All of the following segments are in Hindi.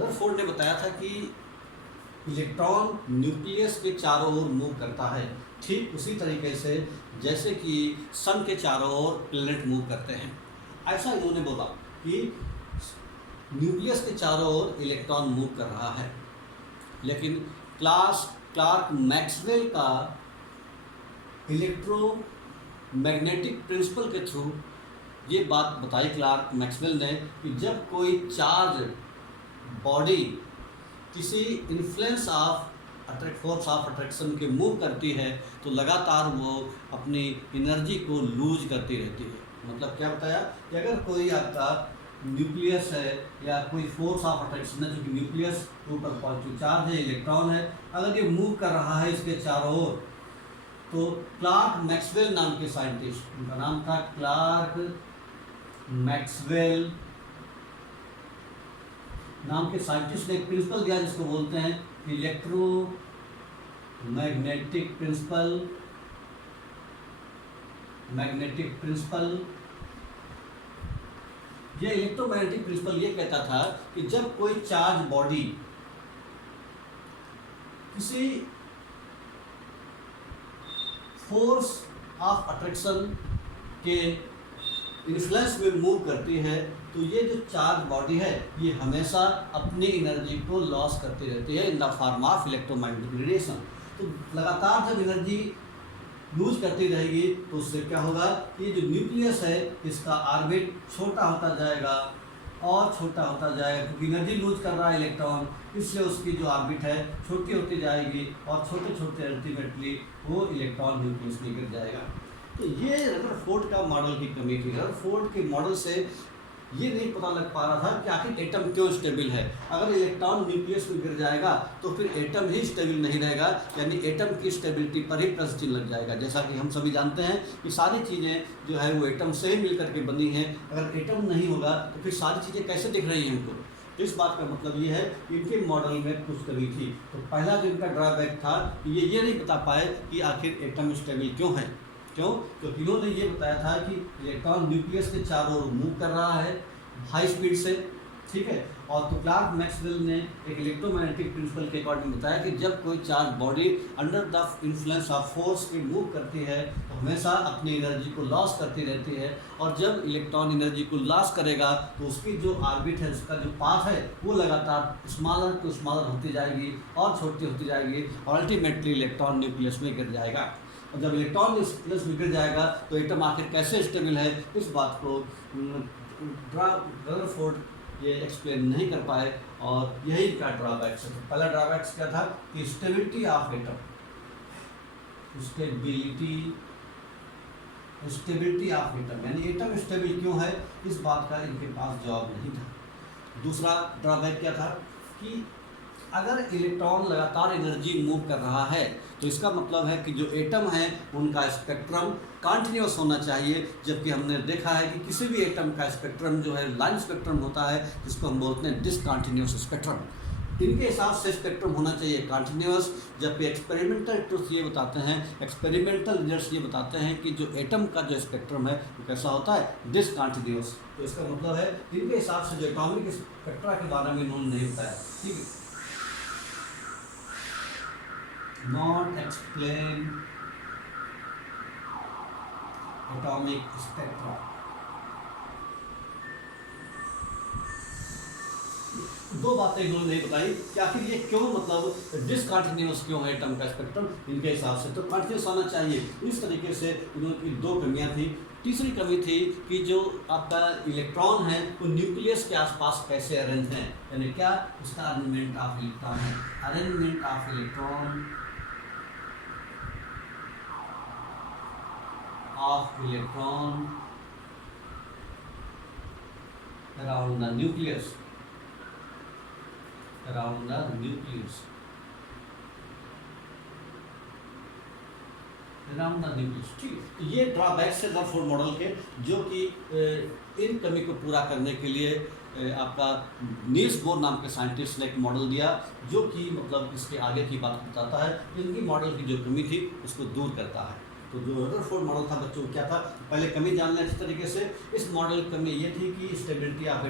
रदरफोर्ड ने बताया था कि इलेक्ट्रॉन न्यूक्लियस के चारों ओर मूव करता है, ठीक उसी तरीके से जैसे कि सन के चारों ओर प्लैनेट मूव करते हैं। ऐसा इन्होंने बोला कि न्यूक्लियस के चारों ओर इलेक्ट्रॉन मूव कर रहा है। लेकिन क्लार्क मैक्सवेल का इलेक्ट्रोमैग्नेटिक प्रिंसिपल के थ्रू ये बात बताई क्लार्क मैक्सवेल ने कि जब कोई चार्ज बॉडी किसी influence of force of attraction के मूव करती है तो लगातार वो अपनी एनर्जी को लूज करती रहती है। मतलब क्या बताया कि अगर कोई आपका न्यूक्लियस है या कोई फोर्स ऑफ अट्रैक्शन है, जो कि न्यूक्लियस के ऊपर पॉजिटिव चार्ज है, इलेक्ट्रॉन है, अगर ये मूव कर रहा है इसके चारों ओर, तो क्लार्क मैक्सवेल नाम के साइंटिस्ट, उनका नाम था क्लार्क मैक्सवेल नाम के साइंटिस्ट ने एक प्रिंसिपल दिया जिसको बोलते हैं इलेक्ट्रोमैग्नेटिक प्रिंसिपल। ये इलेक्ट्रोमैग्नेटिक प्रिंसिपल ये कहता था कि जब कोई चार्ज बॉडी किसी फोर्स ऑफ अट्रैक्शन के इन्फ्लुएंस में मूव करती है तो ये जो चार्ज बॉडी है ये हमेशा अपनी एनर्जी को लॉस करती रहती है in the form of electromagnetic radiation. तो लगातार जब एनर्जी लूज करती रहेगी तो उससे क्या होगा कि ये जो न्यूक्लियस है इसका ऑर्बिट छोटा होता जाएगा और छोटा होता जाएगा, क्योंकि एनर्जी लूज कर रहा है इलेक्ट्रॉन, इसलिए उसकी जो ऑर्बिट है छोटी होती जाएगी और छोटे छोटे अल्टीमेटली वो इलेक्ट्रॉन न्यूक्लियस में गिर जाएगा। तो ये रदरफोर्ड का मॉडल की कमी थी। रदरफोर्ड के मॉडल से ये नहीं पता लग पा रहा था कि आखिर एटम क्यों स्टेबल है। अगर इलेक्ट्रॉन न्यूक्लियस में गिर जाएगा तो फिर एटम ही स्टेबल नहीं रहेगा, यानी एटम की स्टेबिलिटी पर ही प्रश्न चिन्ह लग जाएगा। जैसा कि हम सभी जानते हैं कि सारी चीज़ें जो है वो एटम से ही मिलकर के बनी हैं। अगर एटम नहीं होगा तो फिर सारी चीज़ें कैसे दिख रही हैं हमको। इस बात का मतलब ये है कि इनके मॉडल में कुछ कमी थी। तो पहला जो इनका ड्रॉबैक था कि ये नहीं बता पाए कि आखिर एटम स्टेबल क्यों है। क्यों? क्योंकि इन्होंने ये बताया था कि इलेक्ट्रॉन न्यूक्लियस के चारों ओर मूव कर रहा है हाई स्पीड से, ठीक है। और तो क्लार्क मैक्सवेल ने एक इलेक्ट्रोमैग्नेटिक प्रिंसिपल के अकॉर्डिंग बताया कि जब कोई charge body under the influence of force पे मूव करती है तो हमेशा अपनी एनर्जी को लॉस करती रहती है, और जब इलेक्ट्रॉन एनर्जी को लॉस करेगा तो उसकी जो ऑर्बिट है, उसका जो पाथ है, वो लगातार स्मॉलर टू स्मॉलर होती जाएगी और छोटी होती जाएगी और अल्टीमेटली इलेक्ट्रॉन न्यूक्लियस में गिर जाएगा। और जब इलेक्ट्रॉन न्यूक्लियस में गिर जाएगा तो एटम आखिर कैसे स्टेबल है, इस बात को रदरफोर्ड ये एक्सप्लेन नहीं कर पाए और यही इनका ड्रॉबैक्स है। तो पहला ड्रॉबैक्स क्या था कि stability of atom, stability of atom, यानी एटम स्टेबल क्यों है, इस बात का इनके पास जवाब नहीं था। दूसरा ड्रॉबैक क्या था कि अगर इलेक्ट्रॉन लगातार एनर्जी मूव कर रहा है तो इसका मतलब है कि जो एटम है उनका स्पेक्ट्रम कंटिन्यूअस होना चाहिए, जबकि हमने देखा है कि किसी भी एटम का स्पेक्ट्रम जो है लाइन स्पेक्ट्रम होता है, जिसको हम बोलते हैं डिसकंटिन्यूअस स्पेक्ट्रम। इनके हिसाब से स्पेक्ट्रम होना चाहिए कंटिन्यूअस, जबकि एक्सपेरिमेंटल ट्रूथ ये बताते हैं, एक्सपेरिमेंटल रिजल्ट्स ये बताते हैं कि जो एटम का जो स्पेक्ट्रम है वो कैसा होता है, डिसकंटिन्यूअस। तो इसका मतलब है इनके हिसाब से जो एटॉमिक स्पेक्ट्रा के बारे में इन्होंने नहीं बताया, ठीक है। Not explain atomic spectra। दो बातें इन्होंने नहीं बताई कि आखिर ये क्यों, मतलब डिसकंटिन्यूअस क्यों है एटम का स्पेक्ट्रम। इनके हिसाब से तो कंटिन्यूअस आना चाहिए। इस तरीके से इनकी दो कमियां थी। तीसरी कमी थी कि जो आपका इलेक्ट्रॉन है वो न्यूक्लियस के आसपास कैसे अरेंज है, यानी क्या उसका अरेंजमेंट ऑफ इलेक्ट्रॉन है, arrangement of electron around the nucleus, ठीक। तो ये ड्रॉबैक्स है रदरफोर्ड मॉडल के, जो कि इन कमी को पूरा करने के लिए आपका नील्स बोर नाम के साइंटिस्ट ने एक मॉडल दिया, जो कि मतलब इसके आगे की बात बताता है, इनकी मॉडल की जो कमी थी उसको दूर करता है। तो जो रदरफोर्ड मॉडल था बच्चों क्या था, पहले कमी जान लें अच्छी तरीके से। इस मॉडल की कमी ये थी कि स्टेबिलिटी ऑफ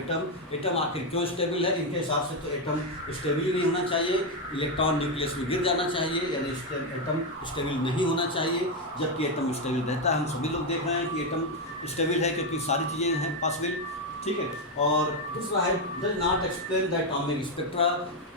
एटम आखिर क्यों स्टेबल है, इनके हिसाब से तो एटम स्टेबल ही नहीं होना चाहिए, इलेक्ट्रॉन न्यूक्लियस में गिर जाना चाहिए, यानी एटम स्टेबल नहीं होना चाहिए, जबकि एटम स्टेबल रहता है। हम सभी लोग देख रहे हैं कि एटम स्टेबल है क्योंकि सारी चीज़ें हैं पॉसिबल, ठीक है। और दूसरा है does not explain the atomic spectra,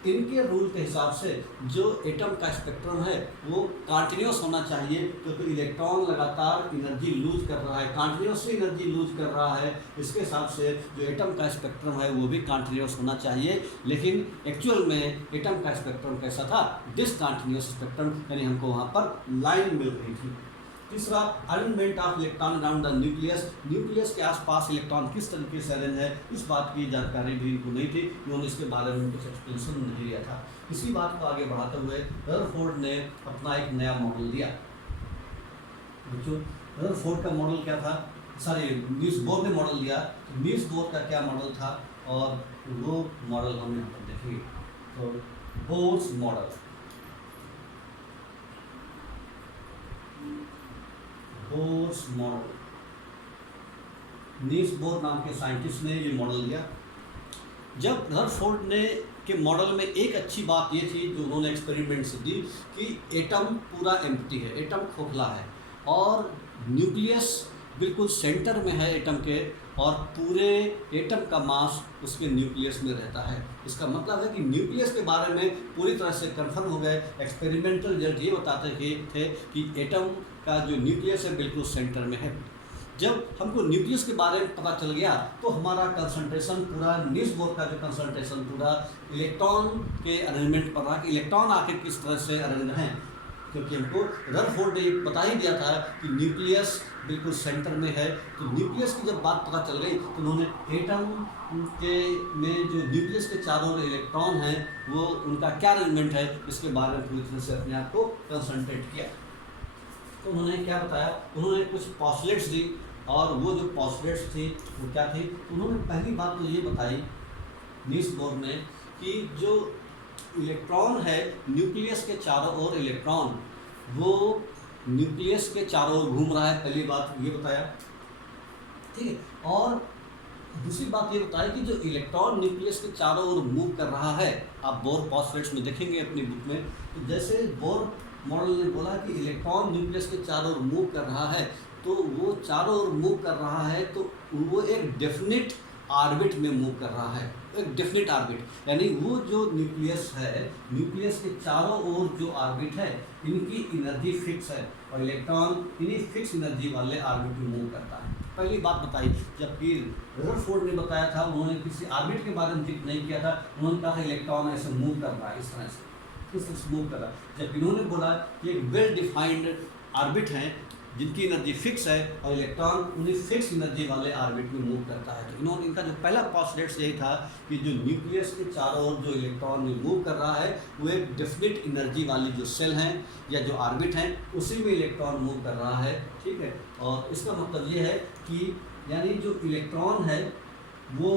इनके रूल के हिसाब से जो एटम का स्पेक्ट्रम है वो कंटिन्यूस होना चाहिए, क्योंकि इलेक्ट्रॉन लगातार एनर्जी लूज कर रहा है, कंटिन्यूसली एनर्जी लूज कर रहा है। इसके हिसाब से जो एटम का स्पेक्ट्रम है वो भी कंटिन्यूस होना चाहिए, लेकिन एक्चुअल में एटम का स्पेक्ट्रम कैसा था, डिसकंटिन्यूस स्पेक्ट्रम, यानी हमको वहाँ पर लाइन मिल रही थी। तीसरा arrangement of electron around the nucleus, nucleus के आसपास इलेक्ट्रॉन किस तरीके से अरेंज है, इस बात की जानकारी भी इनको नहीं थी, उन्होंने इसके बारे में कुछ एक्सप्लेनेशन नहीं दिया था। इसी बात को आगे बढ़ाते हुए रदरफोर्ड ने अपना एक नया मॉडल दिया। बच्चों रदरफोर्ड का मॉडल क्या था, सॉरी नील्स बोर ने मॉडल दिया। तो नील्स बोर का क्या मॉडल था और वो मॉडल हम यहाँ पर देखेंगे। तो Bohr's model, Bohr's model, Niels Bohr नाम के साइंटिस्ट ने ये मॉडल दिया। जब रदरफोर्ड ने के मॉडल में एक अच्छी बात ये थी जो उन्होंने एक्सपेरिमेंट से दी कि एटम पूरा एम्प्टी है, एटम खोखला है और न्यूक्लियस बिल्कुल सेंटर में है एटम के, और पूरे एटम का मास उसके न्यूक्लियस में रहता है। इसका मतलब है कि न्यूक्लियस के बारे में पूरी तरह से कंफर्म हो गए। एक्सपेरिमेंटल रिजल्ट ये बताते थे कि एटम का जो न्यूक्लियस है बिल्कुल सेंटर में है। जब हमको न्यूक्लियस के बारे में पता चल गया तो हमारा कंसंट्रेशन पूरा, नील्स बोर का जो कंसंट्रेशन पूरा इलेक्ट्रॉन के अरेंजमेंट पर रहा कि इलेक्ट्रॉन आखिर किस तरह से अरेंज हैं, क्योंकि हमको रदरफोर्ड ने ये बता ही दिया था कि न्यूक्लियस बिल्कुल सेंटर में है। तो न्यूक्लियस की जब बात पता चल गई तो उन्होंने एटम के में जो न्यूक्लियस के चारों ओर इलेक्ट्रॉन हैं वो उनका क्या अरेंजमेंट है इसके बारे में पूरी तरह से अपने आप को कंसंट्रेट किया। तो उन्होंने क्या बताया, उन्होंने कुछ पॉस्टुलेट्स दी, और वो जो पॉस्टुलेट्स थी वो क्या थी, उन्होंने पहली बात तो ये बताई नील्स बोर ने कि जो इलेक्ट्रॉन है न्यूक्लियस के चारों ओर इलेक्ट्रॉन वो न्यूक्लियस के चारों ओर घूम रहा है, पहली बात ये बताया, ठीक है। और दूसरी बात ये बताई कि जो इलेक्ट्रॉन न्यूक्लियस के चारों ओर मूव कर रहा है, आप बोर पॉस्टुलेट्स में देखेंगे अपनी बुक में, तो जैसे बोर मॉडल ने बोला कि इलेक्ट्रॉन न्यूक्लियस के चारों ओर मूव कर रहा है, तो वो चारों ओर मूव कर रहा है तो वो एक डेफिनेट ऑर्बिट में मूव कर रहा है, एक डेफिनेट ऑर्बिट, यानी वो जो न्यूक्लियस है, न्यूक्लियस के चारों ओर जो ऑर्बिट है इनकी एनर्जी फिक्स है और इलेक्ट्रॉन इन्हीं फिक्स एनर्जी वाले ऑर्बिट में मूव करता है। पहली बात बताई। जबकि रदरफोर्ड ने बताया था, उन्होंने किसी ऑर्बिट के बारे में जिक्र नहीं किया था, उन्होंने कहा था इलेक्ट्रॉन ऐसे मूव कर रहा है, इस तरह से मूव कर रहा है। जबकि इन्होंने बोला कि एक वेल डिफाइंड ऑर्बिट हैं जिनकी एनर्जी फिक्स है और इलेक्ट्रॉन उन्हीं फिक्स एनर्जी वाले ऑर्बिट में मूव करता है। तो इन्होंने, इनका जो पहला पॉस्टुलेट यही था कि जो न्यूक्लियस के चारों ओर जो इलेक्ट्रॉन में मूव कर रहा है वो एक डेफिनेट एनर्जी वाली जो सेल हैं या जो ऑर्बिट हैं उसी में इलेक्ट्रॉन मूव कर रहा है, ठीक है। और इसका मतलब ये है कि यानी जो इलेक्ट्रॉन है वो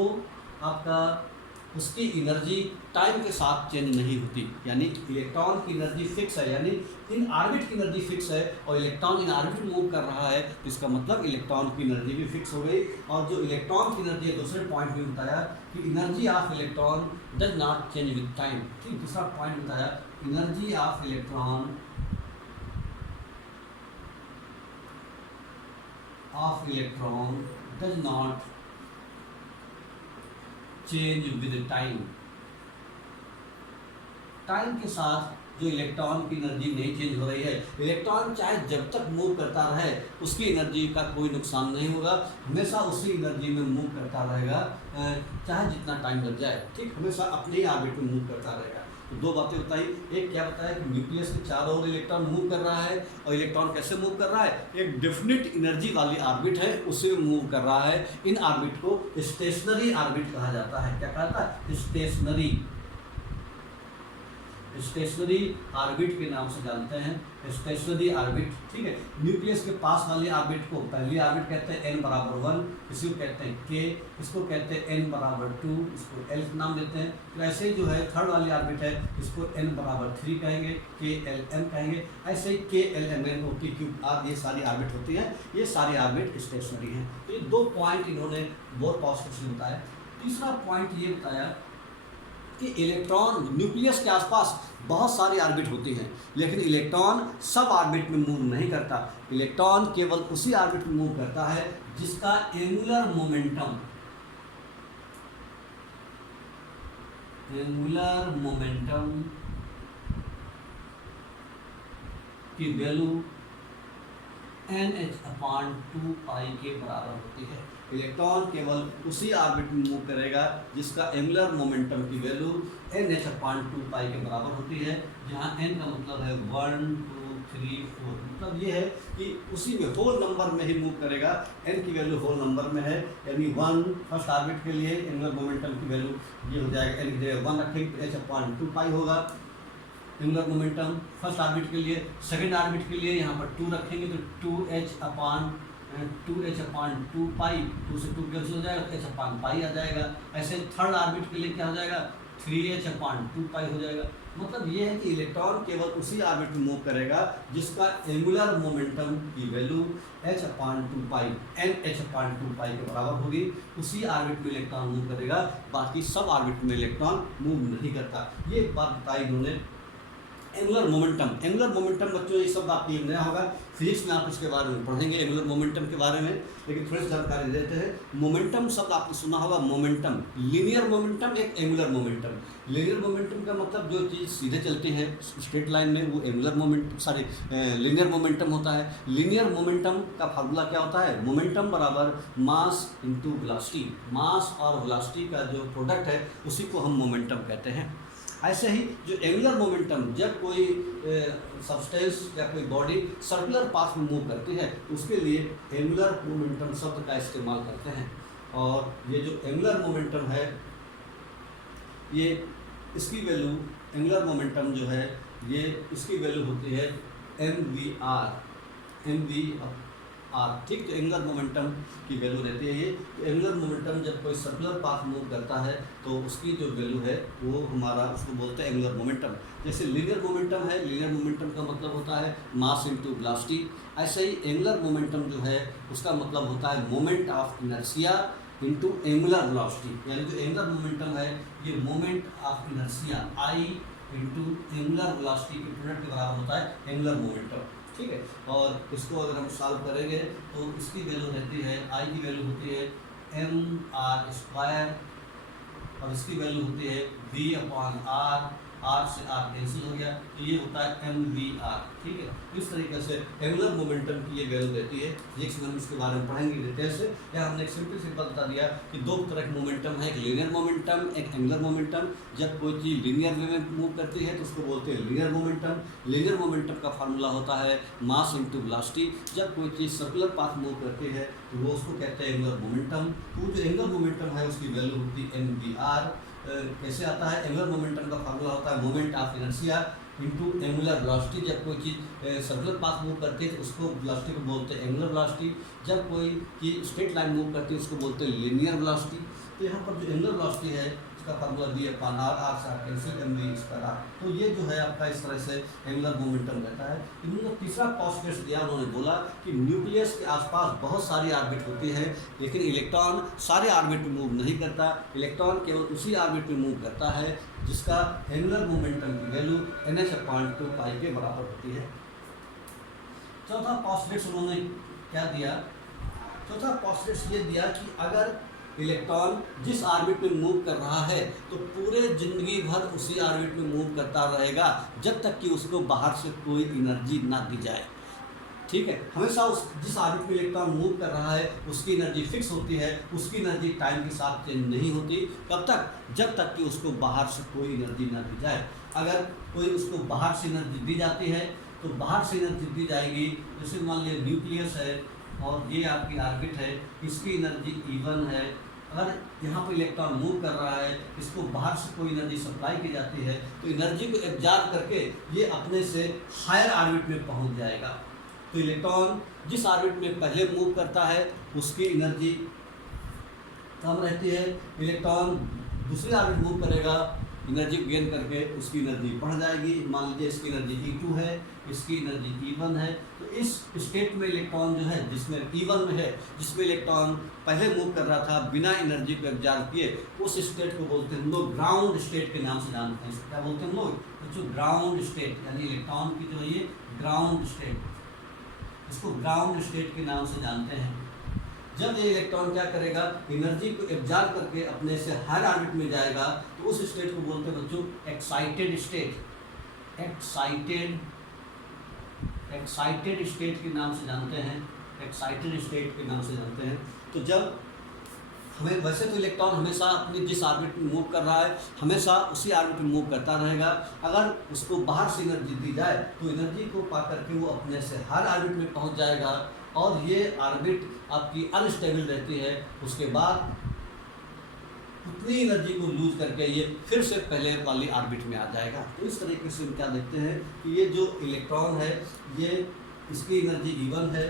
आपका उसकी एनर्जी टाइम के साथ चेंज नहीं होती, यानी इलेक्ट्रॉन की एनर्जी फिक्स है, यानी इन ऑर्बिट की एनर्जी फिक्स है और इलेक्ट्रॉन इन ऑर्बिट में मूव कर रहा है, तो इसका मतलब इलेक्ट्रॉन की एनर्जी भी फिक्स हो गई। और जो इलेक्ट्रॉन की एनर्जी है, दूसरे पॉइंट में बताया कि energy of electron does not change with time, ठीक। दूसरा पॉइंट बताया energy of electron does not change with time, time के साथ जो इलेक्ट्रॉन की एनर्जी नहीं चेंज हो रही है, इलेक्ट्रॉन चाहे जब तक मूव करता रहे उसकी एनर्जी का कोई नुकसान नहीं होगा, हमेशा उसी एनर्जी में मूव करता रहेगा, चाहे जितना टाइम लग जाए, ठीक, हमेशा अपने ही ऑर्बिट में मूव करता रहेगा। तो दो बातें बताई, एक क्या बताया कि न्यूक्लियस के चारों ओर इलेक्ट्रॉन मूव कर रहा है और इलेक्ट्रॉन कैसे मूव कर रहा है, एक डेफिनेट एनर्जी वाली ऑर्बिट है उसे मूव कर रहा है। इन ऑर्बिट को स्टेशनरी ऑर्बिट कहा जाता है। क्या कहता है? स्टेशनरी स्टेशनरी ऑर्बिट के नाम से जानते हैं, स्टेशनरी ऑर्बिट, ठीक है। न्यूक्लियस के पास वाली ऑर्बिट को पहली ऑर्बिट कहते हैं n बराबर 1, इसी को कहते हैं k, इसको कहते हैं n बराबर 2, इसको l नाम देते हैं। तो ऐसे ही जो है थर्ड वाली ऑर्बिट है, इसको n बराबर 3 कहेंगे, k l m कहेंगे। ऐसे ही k l m n o p q r ये सारी ऑर्बिट होती हैं, ये सारी ऑर्बिट स्टेशनरी हैं। तो ये 2 पॉइंट इन्होंने बोर पॉजिटिव से बताया। तीसरा पॉइंट ये बताया कि इलेक्ट्रॉन न्यूक्लियस के आसपास बहुत सारी ऑर्बिट होती हैं, लेकिन इलेक्ट्रॉन सब ऑर्बिट में मूव नहीं करता। इलेक्ट्रॉन केवल उसी ऑर्बिट में मूव करता है जिसका एंगुलर मोमेंटम की वैल्यू nh/2π के बराबर होती है। इलेक्ट्रॉन केवल उसी ऑर्बिट में मूव करेगा जिसका एंगुलर मोमेंटम की वैल्यू nh/2π के बराबर होती है, जहाँ n का मतलब है 1 2 3 4, मतलब ये है कि उसी में होल नंबर में ही मूव करेगा। n की वैल्यू होल नंबर में है, यानी 1 फर्स्ट ऑर्बिट के लिए एंगुलर मोमेंटम की वैल्यू ये हो जाएगा, n की जगह 1 रखेंगे तो h/2π होगा एंगुलर मोमेंटम फर्स्ट ऑर्बिट के लिए। सेकंड ऑर्बिट के लिए यहाँ पर 2 रखेंगे तो 2h/2π, 2 से 2 कैंसिल हो जाएगा, h/π आ जाएगा। ऐसे थर्ड ऑर्बिट के लिए क्या हो जाएगा, 3h/2π हो जाएगा। मतलब ये है कि इलेक्ट्रॉन केवल उसी ऑर्बिट में मूव करेगा जिसका एंगुलर मोमेंटम की वैल्यू h/2π nh/2π के बराबर होगी, उसी ऑर्बिट में इलेक्ट्रॉन मूव करेगा, बाकी सब ऑर्बिट में इलेक्ट्रॉन मूव नहीं करता। ये बात बताई इन्होंने एंगुलर मोमेंटम बच्चों ये शब्द आपके लिए नया होगा, फिजिक्स में आप इसके बारे में पढ़ेंगे एंगुलर मोमेंटम के बारे में, लेकिन थोड़ी सी जानकारी देते हैं। मोमेंटम शब्द आपने सुना होगा, मोमेंटम लीनियर मोमेंटम, एक एंगुलर मोमेंटम। लीनियर मोमेंटम का मतलब जो चीज़ सीधे चलती है स्ट्रेट लाइन में वो लीनियर मोमेंटम होता है। लीनियर मोमेंटम का फार्मूला क्या होता है, मोमेंटम बराबर मास इंटू वेलोसिटी, मास और वेलोसिटी का जो प्रोडक्ट है उसी को हम मोमेंटम कहते हैं। ऐसे ही जो एंगुलर मोमेंटम, जब कोई सब्सटेंस या कोई बॉडी सर्कुलर पाथ में मूव करती है तो उसके लिए एंगुलर मोमेंटम शब्द का इस्तेमाल करते हैं। और ये जो एंगुलर मोमेंटम है, ये इसकी वैल्यू, एंगुलर मोमेंटम जो है ये इसकी वैल्यू होती है mvr, ठीक। तो एंगुलर मोमेंटम की वैल्यू रहती है ये। तो एंगुलर मोमेंटम जब कोई सर्कुलर पाथ मूव करता है तो उसकी जो वैल्यू है वो हमारा, उसको बोलते हैं एंगुलर मोमेंटम। जैसे लीनियर मोमेंटम है, लीनियर मोमेंटम का मतलब होता है मास इंटू वेलोसिटी। ऐसे ही एंगुलर मोमेंटम जो है उसका मतलब होता है moment of inertia into angular velocity. यानी जो एंगुलर मोमेंटम है ये moment of inertia I into angular velocity के प्रोडक्ट के बराबर होता है एंगुलर मोमेंटम, ठीक है। और इसको अगर हम सॉल्व करेंगे तो इसकी वैल्यू रहती है, I की वैल्यू होती है mr² और इसकी वैल्यू होती है v/r, r से r कैंसिल हो गया तो ये होता है mvr, ठीक है। इस तरीके से एंगुलर मोमेंटम की ये वैल्यू रहती है। जिस हम इसके बारे में पढ़ेंगे डिटेल से। या हमने एक सिंपल बता दिया कि 2 तरह के मोमेंटम है, एक लीनियर मोमेंटम, एक एंगुलर मोमेंटम। जब कोई चीज़ लीनियर वे में मूव करती है तो उसको बोलते हैं लीनियर मोमेंटम। लीनियर मोमेंटम का फार्मूला होता है मास इंटू वेलोसिटी। जब कोई चीज़ सर्कुलर पाथ मूव करती है तो वो उसको कहते हैं एंगुलर मोमेंटम। तो जो एंगुलर मोमेंटम है उसकी वैल्यू होती है mvr। कैसे आता है, एंगुलर मोमेंटम का फार्मूला होता है moment of inertia into angular velocity. जब कोई चीज़ सर्कुलर पाथ मूव करती है तो उसको वेलोसिटी को बोलते हैं एंगुलर वेलोसिटी। जब कोई चीज़ स्ट्रेट लाइन मूव करती है उसको बोलते हैं लीनियर वेलोसिटी। तो यहाँ पर जो एंगुलर वेलोसिटी है उसका फार्मूला v/r, r से r कैंसिल mv²r। तो ये जो है आपका इस तरह से एंगुलर मोमेंटम रहता है। इन्होंने तीसरा पॉस्टुलेट दिया, उन्होंने बोला कि न्यूक्लियस के आसपास बहुत सारी ऑर्बिट होती है, लेकिन इलेक्ट्रॉन सारे ऑर्बिट में मूव नहीं करता। इलेक्ट्रॉन केवल उसी ऑर्बिट में मूव करता है जिसका एंगुलर मोमेंटम की वैल्यू nh/2π के बराबर होती है। चौथा पॉस्टुलेट उन्होंने क्या दिया, चौथा पॉस्टुलेट ये दिया कि अगर इलेक्ट्रॉन जिस ऑर्बिट में मूव कर रहा है तो पूरे ज़िंदगी भर उसी ऑर्बिट में मूव करता रहेगा जब तक कि उसको बाहर से कोई एनर्जी ना दी जाए, ठीक है। हमेशा उस जिस ऑर्बिट में इलेक्ट्रॉन मूव कर रहा है उसकी एनर्जी फिक्स होती है, उसकी एनर्जी टाइम के साथ चेंज नहीं होती। कब तक, जब तक कि उसको बाहर से कोई एनर्जी ना दी जाए। अगर कोई उसको बाहर से एनर्जी दी जाती है तो बाहर से एनर्जी दी जाएगी। जैसे मान लीजिए न्यूक्लियस है और ये आपकी ऑर्बिट है, इसकी एनर्जी E1 है अगर यहाँ पर इलेक्ट्रॉन मूव कर रहा है, इसको बाहर से कोई एनर्जी सप्लाई की जाती है, तो एनर्जी को एब्जॉर्ब करके ये अपने से हायर ऑर्बिट में पहुँच जाएगा। तो इलेक्ट्रॉन जिस ऑर्बिट में पहले मूव करता है उसकी एनर्जी कम रहती है, इलेक्ट्रॉन दूसरी ऑर्बिट मूव करेगा, एनर्जी गेन करके उसकी एनर्जी बढ़ जाएगी। मान लीजिए इसकी एनर्जी E2 है, इसकी एनर्जी E1 है। तो इस स्टेट में इलेक्ट्रॉन जो है जिसमें E1 में है, जिसमें इलेक्ट्रॉन पहले मूव कर रहा था बिना एनर्जी को एब्जॉर्ब किए, उस स्टेट को बोलते हैं हम लोग ग्राउंड स्टेट के नाम से जानते हैं। क्या बोलते हैं हम लोग? तो जो ग्राउंड स्टेट यानी इलेक्ट्रॉन की जो ये ग्राउंड स्टेट, इसको ग्राउंड स्टेट के नाम से जानते हैं। जब ये इलेक्ट्रॉन क्या करेगा, एनर्जी को एब्जॉर्ब करके अपने से हायर ऑर्बिट में जाएगा, तो उस स्टेट को बोलते हैं बच्चों एक्साइटेड स्टेट। एक्साइटेड स्टेट के नाम से जानते हैं, एक्साइटेड स्टेट के नाम से जानते हैं। तो जब हमें वैसे तो इलेक्ट्रॉन हमेशा अपनी जिस ऑर्बिट में मूव कर रहा है हमेशा उसी ऑर्बिट में मूव करता रहेगा। अगर उसको बाहर से एनर्जी दी जाए तो एनर्जी को पा करके वो अपने से हायर ऑर्बिट में पहुंच जाएगा और ये ऑर्बिट आपकी अनस्टेबल रहती है। उसके बाद उतनी एनर्जी को लूज करके ये फिर से पहले वाली ऑर्बिट में आ जाएगा। तो इस तरीके से हम क्या देखते हैं कि ये जो इलेक्ट्रॉन है ये इसकी एनर्जी E1 है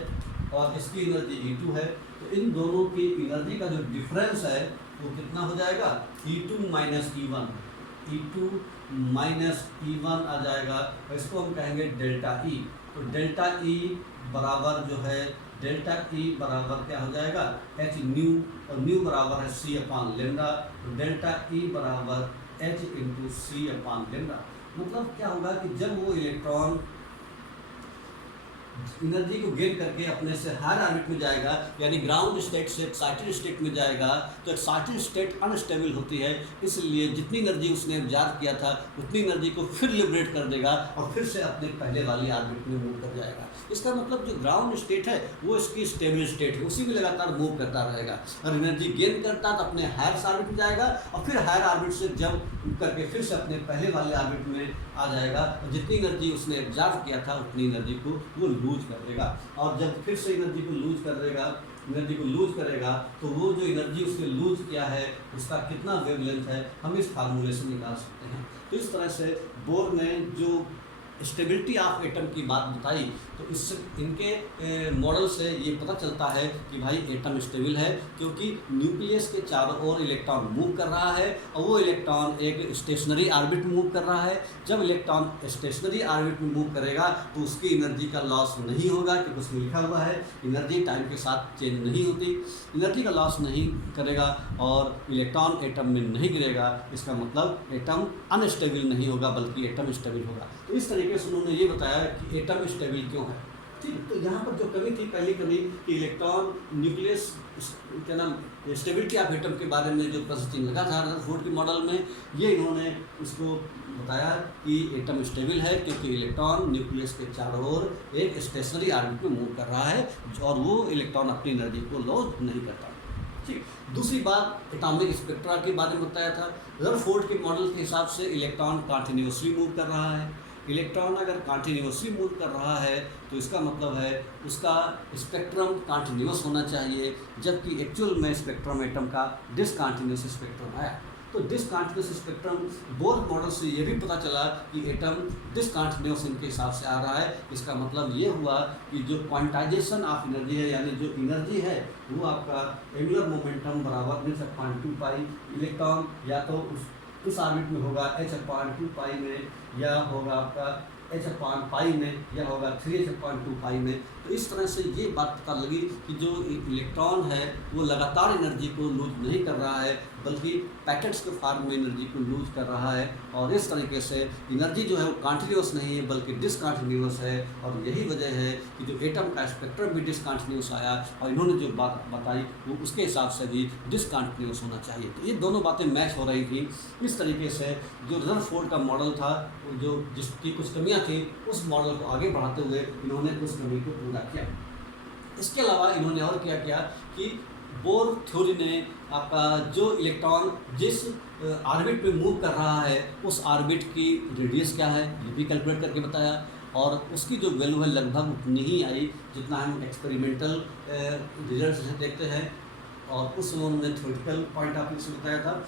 और इसकी एनर्जी E2 है। तो इन दोनों की एनर्जी का जो डिफरेंस है वो कितना हो जाएगा, E2 minus E1, E2 minus E1 आ जाएगा। और इसको हम कहेंगे डेल्टा E। तो डेल्टा E बराबर जो है, डेल्टा E बराबर क्या हो जाएगा, h न्यू, और न्यू बराबर है c अपान लेमडा। तो डेल्टा E बराबर h इंटू सी अपान लेमडा। मतलब क्या होगा कि जब वो इलेक्ट्रॉन एनर्जी को गेन करके अपने से हायर ऑर्बिट में जाएगा यानी ग्राउंड स्टेट से एक्साइटेड स्टेट में जाएगा, तो एक्साइटेड स्टेट अनस्टेबल होती है, इसलिए जितनी एनर्जी उसने एब्जॉर्ब किया था उतनी एनर्जी को फिर लिबरेट कर देगा और फिर से अपने पहले वाली ऑर्बिट में मूव कर जाएगा। इसका मतलब जो ग्राउंड स्टेट है वो इसकी स्टेबल स्टेट है, उसी में लगातार मूव करता रहेगा और एनर्जी गेन करता तो अपने हायर ऑर्बिट में जाएगा और फिर हायर ऑर्बिट से जंप करके फिर से अपने पहले वाले ऑर्बिट में आ जाएगा। और जितनी एनर्जी उसने एब्जॉर्ब किया था उतनी एनर्जी को वो लूज कर देगा। और जब फिर से एनर्जी को लूज करेगा तो वो जो एनर्जी उसने लूज किया है उसका कितना वेवलेंथ है हम इस फार्मूले से निकाल सकते हैं। तो इस तरह से बोर ने जो स्टेबिलिटी ऑफ एटम की बात बताई, तो इससे इनके मॉडल से ये पता चलता है कि भाई एटम स्टेबल है, क्योंकि न्यूक्लियस के चारों ओर इलेक्ट्रॉन मूव कर रहा है और वो इलेक्ट्रॉन एक स्टेशनरी ऑर्बिट में मूव कर रहा है। जब इलेक्ट्रॉन स्टेशनरी ऑर्बिट में मूव करेगा तो उसकी एनर्जी का लॉस नहीं होगा, क्योंकि उसमें लिखा हुआ है एनर्जी टाइम के साथ चेंज नहीं होती, एनर्जी का लॉस नहीं करेगा और इलेक्ट्रॉन एटम में नहीं गिरेगा। इसका मतलब एटम अनस्टेबल नहीं होगा बल्कि एटम स्टेबल होगा। तो इस तरीके से उन्होंने ये बताया कि एटम स्टेबल क्यों है। ठीक, तो यहाँ पर जो कमी थी, पहली कमी कि इलेक्ट्रॉन न्यूक्लियस क्या नाम स्टेबिलिटी ऑफ एटम के बारे में जो प्रश्न चिन्ह लगा था रदरफोर्ड के मॉडल में, ये इन्होंने उसको बताया कि एटम स्टेबल है क्योंकि इलेक्ट्रॉन न्यूक्लियस के चारों ओर एक स्टेशनरी ऑर्बिट में मूव कर रहा है और वो इलेक्ट्रॉन अपनी एनर्जी को लॉस नहीं करता। ठीक, दूसरी बात एटॉमिक स्पेक्ट्रा के बारे में बताया था। रदरफोर्ड के मॉडल के हिसाब से इलेक्ट्रॉन कॉन्टिन्यूसली मूव कर रहा है। इलेक्ट्रॉन अगर कॉन्टिन्यूसली मूव कर रहा है तो इसका मतलब है उसका स्पेक्ट्रम कॉन्टिन्यूस होना चाहिए, जबकि एक्चुअल में स्पेक्ट्रम एटम का डिसकॉन्टिन्यूस स्पेक्ट्रम आया। तो डिसकॉन्टिन्यूस स्पेक्ट्रम बोर मॉडल से ये भी पता चला कि एटम डिसकॉन्टिन्यूस इनके हिसाब से आ रहा है। इसका मतलब ये हुआ कि जो क्वांटाइजेशन ऑफ एनर्जी है यानी जो एनर्जी है वो आपका एंगुलर मोमेंटम बराबर h/2 पाई, इलेक्ट्रॉन या तो उस ऑर्बिट में होगा h/2 पाई में या होगा आपका h/पाई में या होगा 3h/2 पाई में। तो इस तरह से ये बात पता लगी कि जो इलेक्ट्रॉन है वो लगातार एनर्जी को लूज नहीं कर रहा है बल्कि पैकेट्स के फॉर्म में एनर्जी को लूज कर रहा है और इस तरीके से एनर्जी जो है वो कॉन्टिन्यूस नहीं है बल्कि डिसकॉन्टिन्यूस है। और यही वजह है कि जो एटम का स्पेक्ट्रम भी डिसकॉन्टिन्यूस आया और इन्होंने जो बात बताई वो उसके हिसाब से भी डिसकॉन्टिन्यूस होना चाहिए। तो ये दोनों बातें मैच हो रही थी। इस तरीके से जो रदरफोर्ड का मॉडल था जो जिसकी कुछ कमियाँ थी उस मॉडल को आगे बढ़ाते हुए इन्होंने उस कमी को पूरा किया। इसके अलावा इन्होंने और क्या किया कि बोर थ्योरी ने आपका जो इलेक्ट्रॉन जिस ऑर्बिट पे मूव कर रहा है उस ऑर्बिट की रेडियस क्या है ये भी कैलकुलेट करके बताया और उसकी जो वैल्यू है लगभग उतनी ही आई जितना हम एक्सपेरिमेंटल रिजल्ट से देखते हैं। और उस समय उन्होंने थ्योरेटिकल पॉइंट ऑफ व्यू से बताया था।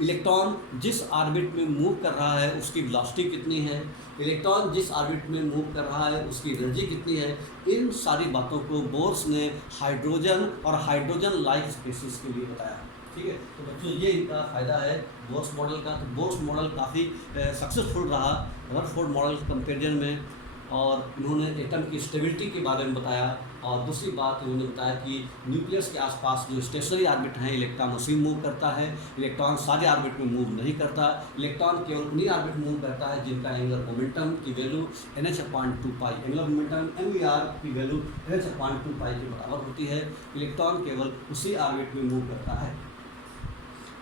इलेक्ट्रॉन जिस ऑर्बिट में मूव कर रहा है उसकी वेलोसिटी कितनी है, इलेक्ट्रॉन जिस ऑर्बिट में मूव कर रहा है उसकी एनर्जी कितनी है, इन सारी बातों को बोर्स ने हाइड्रोजन और हाइड्रोजन लाइक स्पेसीज के लिए बताया। ठीक है, तो बच्चों ये इनका फ़ायदा है बोर्स मॉडल का। तो बोर्स मॉडल काफ़ी सक्सेसफुल रहा रदरफोर्ड मॉडल कंपेरिजन में, और उन्होंने एटम की स्टेबिलिटी के बारे में बताया। और दूसरी बात उन्होंने बताया कि न्यूक्लियस के आसपास जो स्टेशनरी ऑर्बिट हैं इलेक्ट्रॉन उसी मूव करता है, इलेक्ट्रॉन सारे ऑर्बिट में मूव नहीं करता, इलेक्ट्रॉन केवल उन्हीं ऑर्बिट में मूव करता है जिनका एंगुलर मोमेंटम की value NH/2π, angular momentum MER की वैल्यू NH/2π के बराबर होती है। इलेक्ट्रॉन केवल उसी ऑर्बिट में मूव करता है।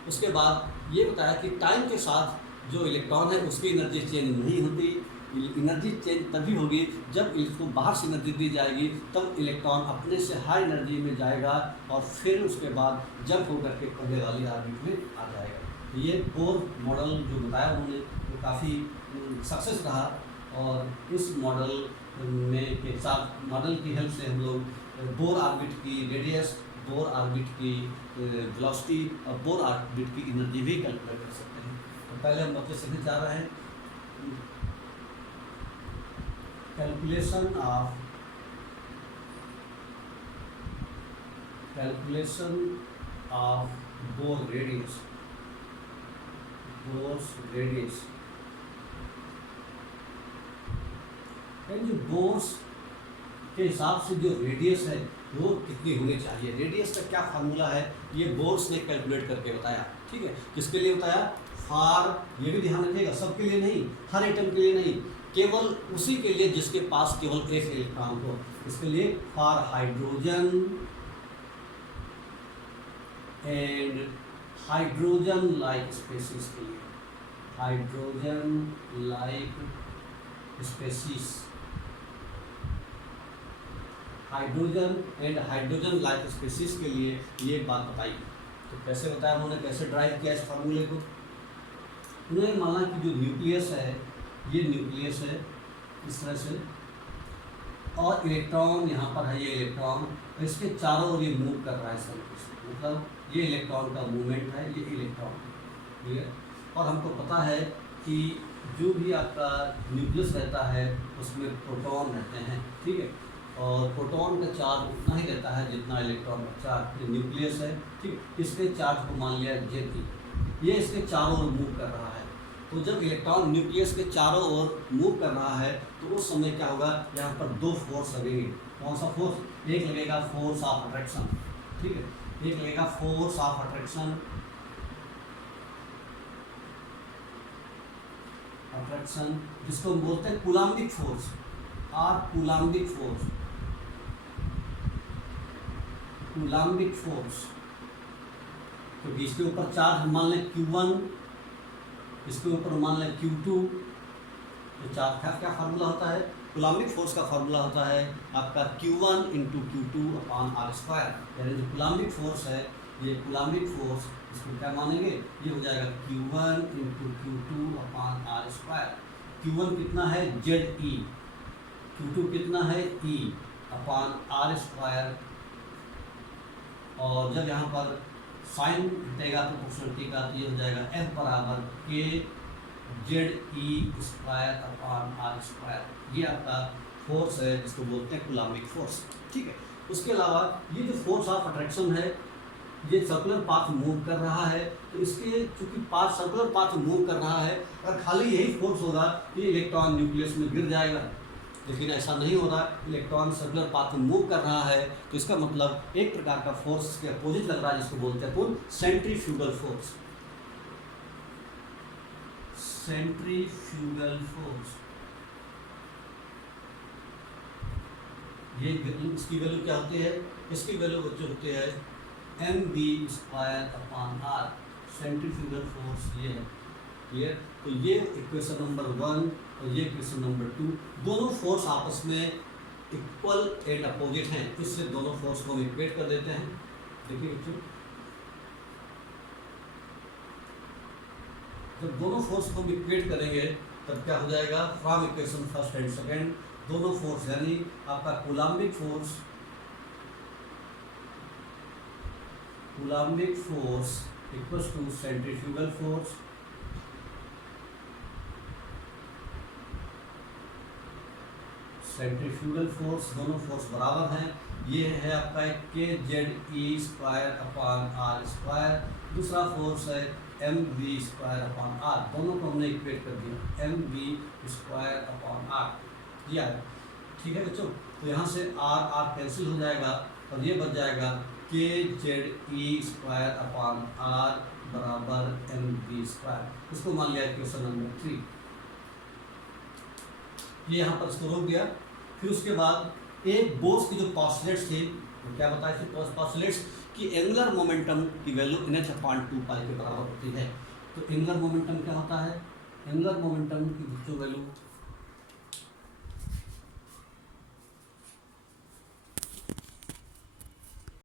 उसके बाद ये बताया कि टाइम के साथ जो इलेक्ट्रॉन है उसकी एनर्जी चेंज नहीं होती, एनर्जी चेंज तभी होगी जब इसको बाहर से एनर्जी दी जाएगी, तब इलेक्ट्रॉन अपने से हाई एनर्जी में जाएगा और फिर उसके बाद जंप होकर के पहले वाली ऑर्बिट में आ जाएगा। ये बोर मॉडल जो बताया उन्होंने वो काफ़ी सक्सेस रहा, और इस मॉडल में के साथ मॉडल की हेल्प से हम लोग बोर ऑर्बिट की रेडियस, बोर ऑर्बिट की वेलोसिटी और बोर ऑर्बिट की एनर्जी भी कैलकुलेट कर सकते हैं। तो पहले हम आपसे सीखने जा रहे हैं calculation of Bohr radius, Bohr's radius. जो बोर्स के हिसाब से जो रेडियस है वो कितनी होनी चाहिए, रेडियस का क्या फार्मूला है, ये बोर्स ने कैलकुलेट करके बताया। ठीक है, किसके लिए बताया, फॉर, ये भी ध्यान रखिएगा, सबके लिए नहीं, हर एटम के लिए नहीं, केवल उसी के लिए जिसके पास केवल एक इलेक्ट्रॉन हो। इसके लिए for hydrogen and hydrogen like species के लिए, hydrogen like species, hydrogen and hydrogen like species के लिए ये बात बताई। तो कैसे बताया उन्होंने, कैसे ड्राइव किया इस फार्मूले को। उन्होंने माना कि जो न्यूक्लियस है, ये न्यूक्लियस है इस तरह से, और इलेक्ट्रॉन यहाँ पर है, ये इलेक्ट्रॉन, इसके चारों ओर ये मूव कर रहा है तरीके से, मतलब ये इलेक्ट्रॉन का मूवमेंट है, ये इलेक्ट्रॉन, ठीक है। और हमको पता है कि जो भी आपका न्यूक्लियस रहता है उसमें प्रोटॉन रहते हैं, ठीक है, और प्रोटॉन का चार्ज उतना ही रहता है जितना इलेक्ट्रॉन का चार्ज। न्यूक्लियस है, ठीक, इसके चार्ज को मान लिया J, ये इसके चारों ओर मूव कर रहा है। तो जब इलेक्ट्रॉन न्यूक्लियस के चारों ओर मूव कर रहा है तो उस समय क्या होगा, यहाँ पर दो फोर्स लगेंगे। कौन सा फोर्स, एक लगेगा फोर्स ऑफ अट्रैक्शन, ठीक है, एक लगेगा फोर्स ऑफ अट्रैक्शन, जिसको हम बोलते हैं कूलाम्बिक फोर्स और कूलाम्बिक फोर्स, कूलाम्बिक फोर्स, क्योंकि इसके ऊपर चार्ज हम मान लें Q1, इसके ऊपर मान लें Q2, तो चार्ज का क्या फार्मूला होता है, कूलाम्बिक फोर्स का फार्मूला होता है आपका Q1 × Q2/r², यानी जो कूलाम्बिक फोर्स है, ये कूलाम्बिक फोर्स, इसको क्या मानेंगे, ये हो जाएगा Q1 × Q2/r²। Q1 कितना है ZE, Q2 कितना है E/r², और जब यहाँ पर साइन हटेगा प्रोपोर्शनलिटी का तो ये हो जाएगा F बराबर K ZE²/r²। ये आपका फोर्स है जिसको बोलते हैं कूलाम्बिक फोर्स, ठीक है। उसके अलावा ये जो फोर्स ऑफ अट्रैक्शन है, ये सर्कुलर पाथ मूव कर रहा है, तो इसके चूंकि पाथ सर्कुलर पाथ मूव कर रहा है, अगर खाली यही फोर्स होगा कि इलेक्ट्रॉन न्यूक्लियस में गिर जाएगा, लेकिन ऐसा नहीं हो रहा, इलेक्ट्रॉन सर्कुलर पाथ में मूव कर रहा है, तो इसका मतलब एक प्रकार का फोर्स के अपोजिट लग रहा है, जिसको बोलते हैं अपन सेंट्रीफ्यूगल फोर्स, सेंट्रीफ्यूगल फोर्स। ये इसकी वैल्यू क्या होती है, इसकी वैल्यू बच्चों होती है mv²/r, सेंट्रीफ्यूगल फोर्स ये है, क्लियर। तो ये इक्वेशन नंबर 1 और ये इक्वेशन नंबर 2, दोनों फोर्स आपस में इक्वल एंड अपोजिट हैं, इससे दोनों फोर्स को हम इक्वेट कर देते हैं। देखिए बच्चों, जब दोनों फोर्स को हम इक्वेट करेंगे तब क्या हो जाएगा, from equation first and second, दोनों फोर्स यानी आपका coulombic force coulombic force equals to centrifugal force दोनों फोर्स बराबर हैं। ये है आपका एक K Z E square upon R square, दूसरा फोर्स है M V square upon R, दोनों को हमने इक्वेट कर दिया M V square upon R दिया है। ठीक है बच्चों, तो यहाँ से आर आर कैंसिल हो जाएगा और ये बच जाएगा के Z E square upon R बराबर एम वी स्क्वायर। इसको मान लिया क्वेश्चन नंबर 3। ये यहाँ पर इसको रोक दिया। फिर उसके बाद एक बोस की जो पॉस्टुलेट्स थे, तो क्या बताया थे पॉस्टुलेट्स कि एंगुलर मोमेंटम की वैल्यू NH/2 पाई के बराबर होती है। तो एंगुलर मोमेंटम क्या होता है? एंगुलर मोमेंटम की जो वैल्यू